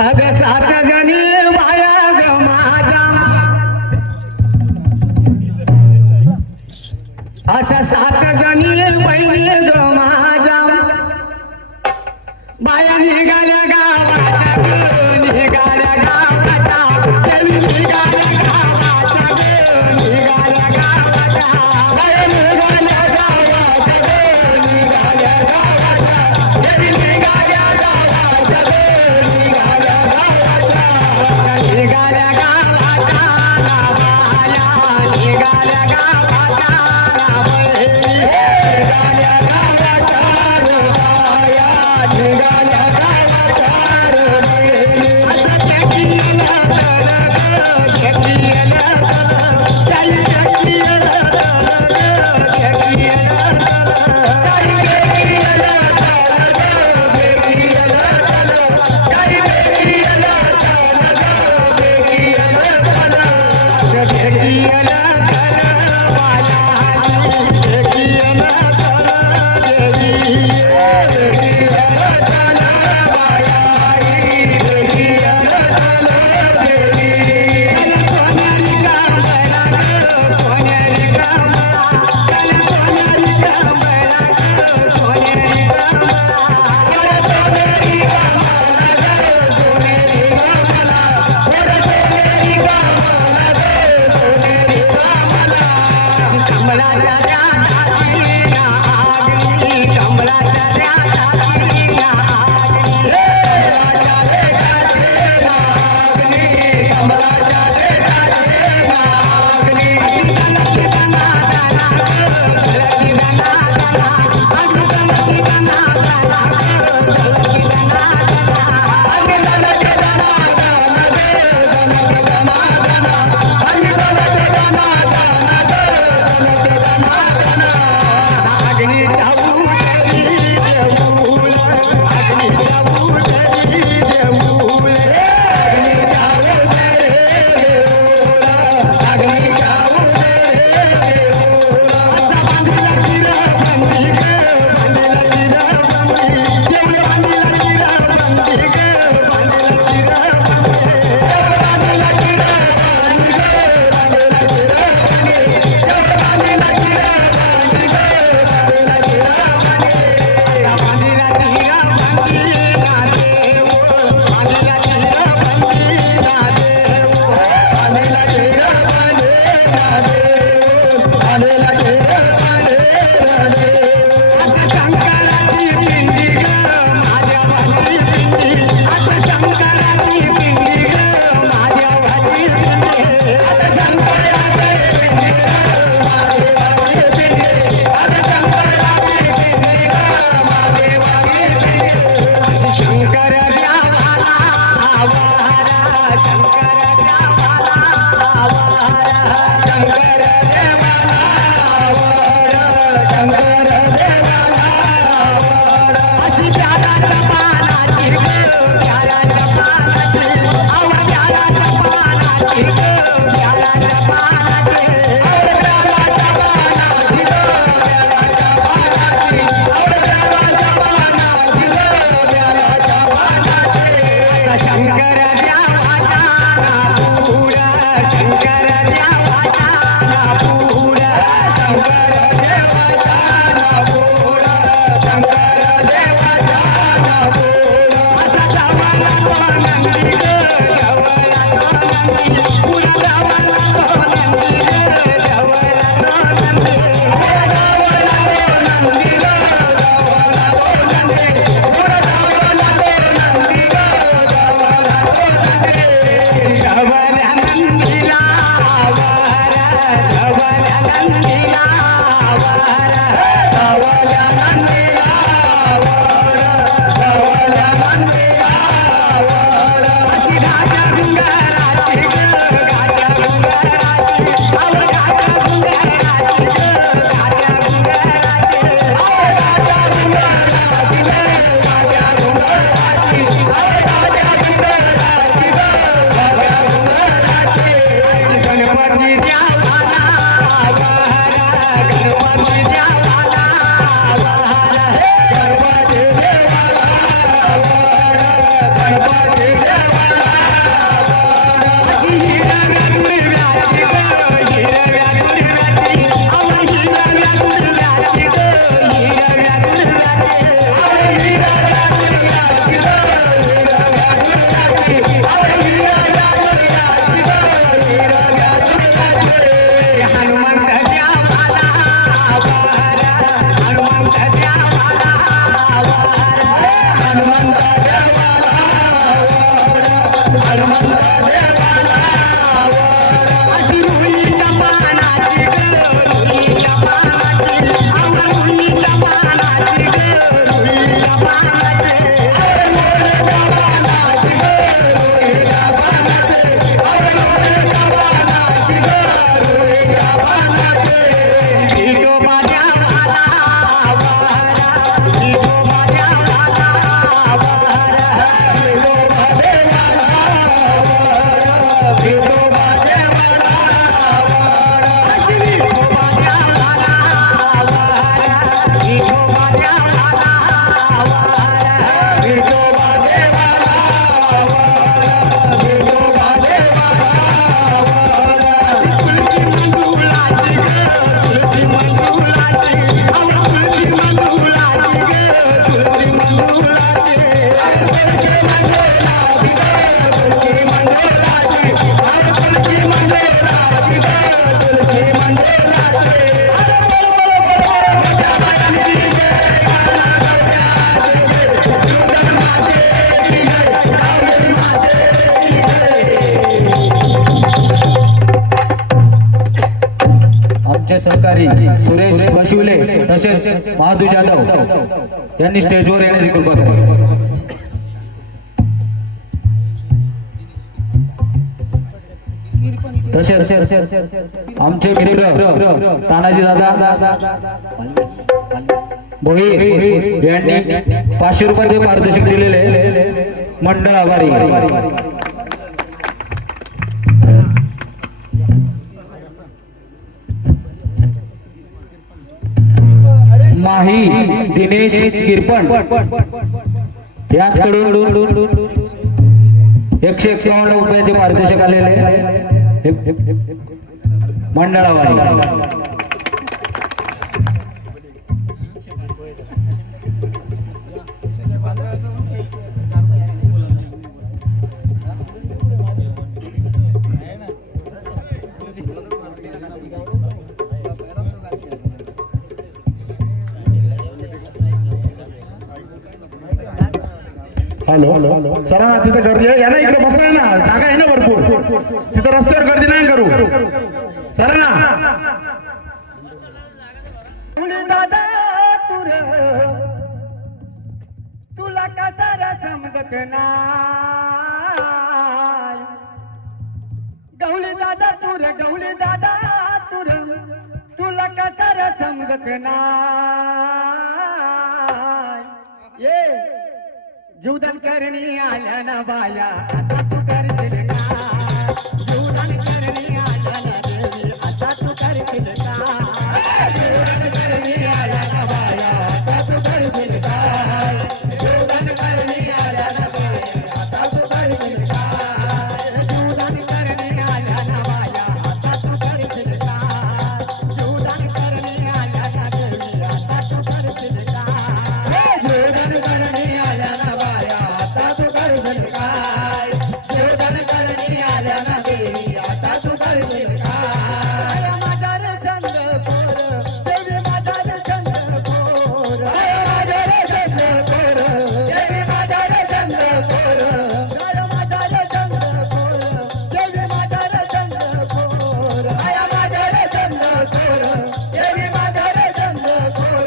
अग सात जणी बाया ग माझ्या अशा सात जणी बहिणी ग माझ्या बाया निघाल्या गावाच्या निघाल्या गावाच्या देवी निघाल्या गावाच्या निघाल्या गावाच्या बाया निघाल्या गावाच्या निघाल्या गावाच्या देवी निघाल्या गावाच्या निघाल्या गावाच्या निघाल्या गावाच्या बाया निघाल्या गावाच्या निघाल्या गावाच्या आमचे सहकारी सुरेश बशिवले तसेच महादू जाधव यांनी स्टेजवर येण्याची कृपा करावी। तसेच आमचे मित्र तानाजी दादा भोईर यांनी 500 रुपयाचे पारितोषिक दिलेले मंडळ आभारी। माही दिनेश किरपण यांच्याकडून 151 रुपयाचे पारितोषिक आलेले मंडळावारी। हॅलो चला ना, तिथे गर्दी आहे, या ना इकडे बसलाय ना, जागा आहे ना भरपूर, तिथे रस्त्यावर गर्दी नाही करू, चला ना। दादा तुला कचारा समजत नाही, गवळी दादा गवळी दादा तुला कचारा समजत नाही। ये जीवदान करणी आल्या ना बाया, आता तू करशील का? जीवदान करणी आल्या ना देवी, आता तू करशील का? जीवदान करणी आल्या ना बाया, आता तू करशील का? जीवदान करणी आल्या ना देवी, आता तू करशील का? जीवदान करणी आल्या ना बाया, आता तू करशील का? जीवदान करणी आल्या ना देवी, आता तू करशील का? जीवदान करणी आल्या ना बाया, आता तू करशील काय? जीवदान करणी आल्या ना देवी, आता तू करशील काय? माझा रे चंद्रपूर देवी, माझा रे चंद्रपूर, माझा रे चंद्रपूर देवी, माझा रे चंद्रपूर, माझा रे चंद्रपूर देवी, माझा रे चंद्रपूर, माझा रे चंद्रपूर देवी, माझा रे चंद्रपूर।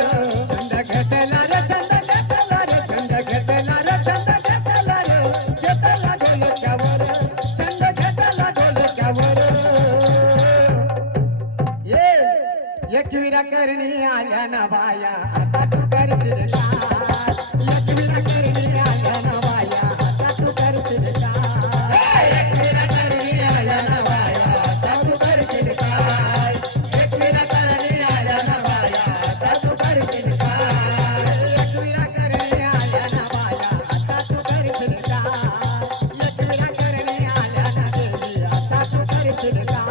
चंद घेतला रे चंद घेतला रे चंद घेतला रे चंद घेतला रे, घेतला ढोलक्यावर चंद घेतला ढोलक्यावर। ये एकविरा करणी आल्या ना बाया, आता तू करशील का? एकविरा करणी आल्या ना बाया, आता तू करशील का? एकविरा करणी आल्या ना बाया, आता तू करशील का? एकविरा करणी आल्या ना बाया, आता तू करशील का? एकविरा करणी आल्या ना बाया, आता तू करशील का? एकविरा करणी आल्या ना देवी, आता तू करशील का?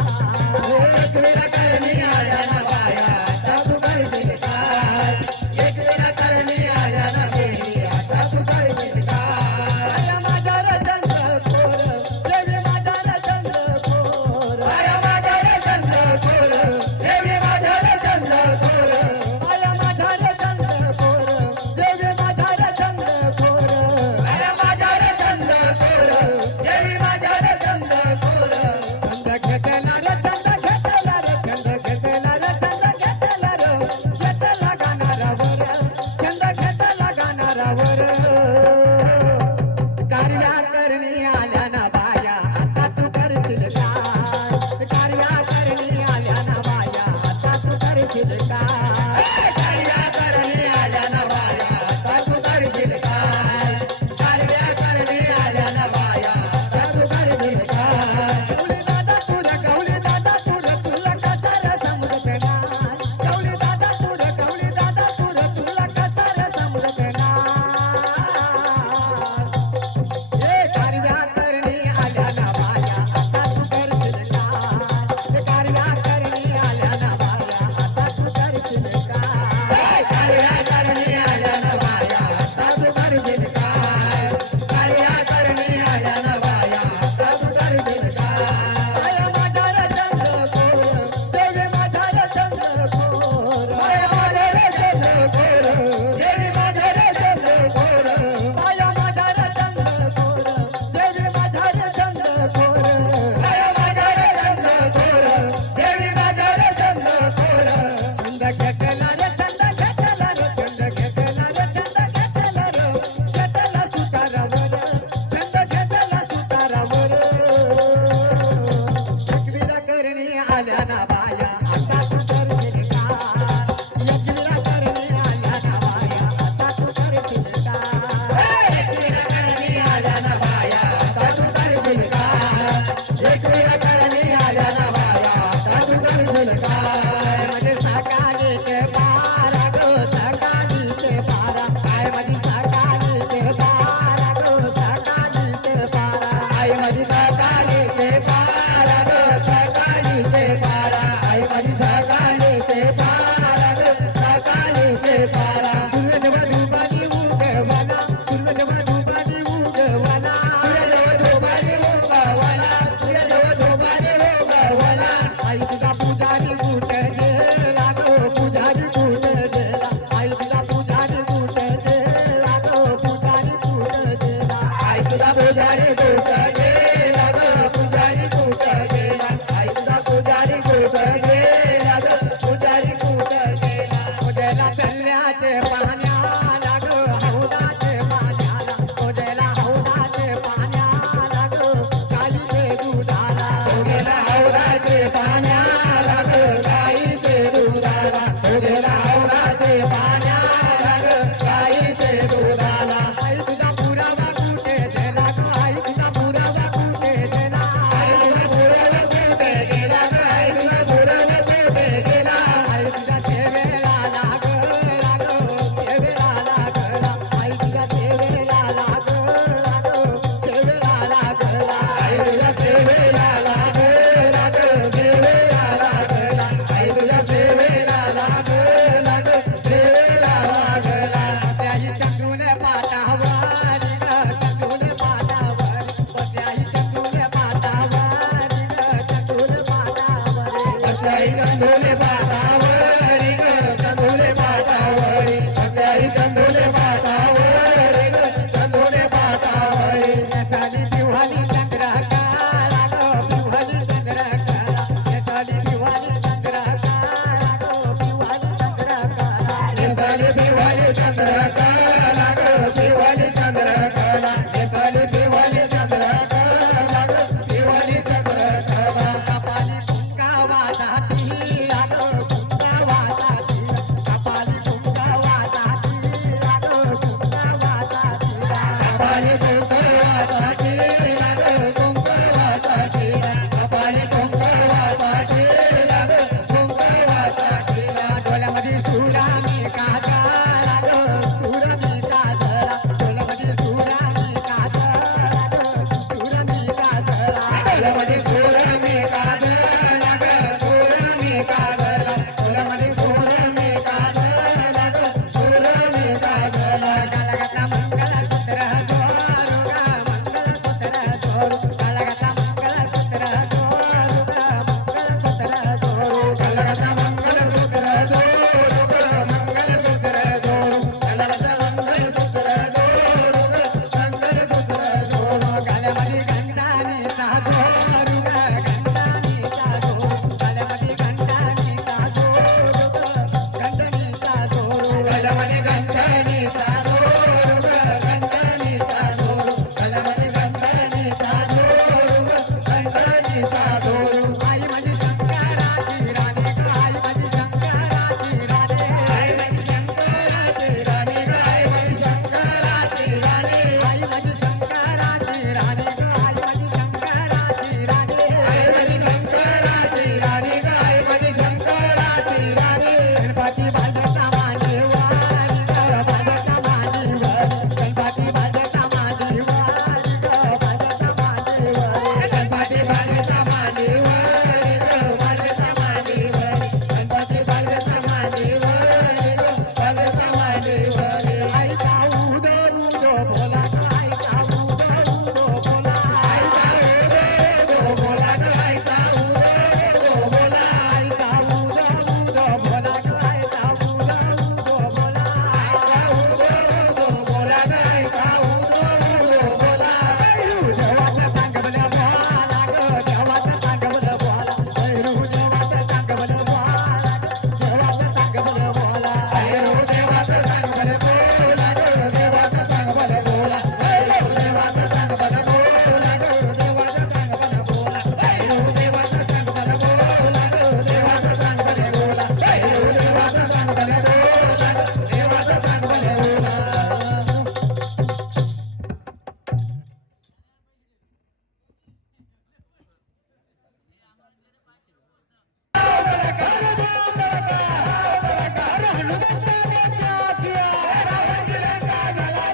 एकविरा करणी आल्या ना बाया, आता तू करशील का? एकविरा करणी बाया आता तू करशील का एकविरा करणी आल्या ना बाया आता तू करशील का एकविरा करणी आल्या ना बाया आता तू करशील का एकविरा करणी आल्या ना बाया आता तू करशील का म्हणजे सकाळी ते बारा गो सकाळी ते बारा काय माझी सकाळी ते बारा गो सकाळी ते बारा आई माझी सकाळी ते बारा गो सकाळी ते बारा आई माझी सकाळी ते बारा गो सकाळी ते बारा सूर्य मधुबानी उगवला सूर्य मधुबानी उगवला सूर्य मधुबानी उगवला सूर्य मधुबानी उगवला आई तुझा पुजारी बूट गेला गो पुजारी बूट गेला आई तुझा पुजारी बूट गेला गो पुजारी बूट गेला आई तुझा पुजारी बूट गेला गो पुजारी बूट गेला आई तुझा पुजारी बूट गेला गो पुजारी बूट गेला उद्याला चल्ल्याचे पाण्याला गो हौदाचे पाण्याला उद्याला हौदाचे पाण्याला गो कालीचे दुधाला उद्याला हौदाचे पाण्याला गो गाईचे दुधाला उद्याला हौदाचे पाण्याला गो गाईचे दुधाला आई तुझा पुरावा कुठे गेला गो आई तुझा पुरावा कुठे गेला आई तुझा पुरावा कुठे गेला गो आई तुझा पुरावा कुठे गेला आई तुझा सेवेला लागला गो सेवेला लागला आई तुझा सेवेला लागला गो सेवेला लागला आई तुझा सेवेला लागला गो सेवेला लागला आई तुझा सेवेला लागला गो सेवेला लागला त्याही चंदूने पाटावर चंदूने पाटावर त्याही चंदूने पाटावर चंदूने पाटावर त्याही चंदूने पाटावर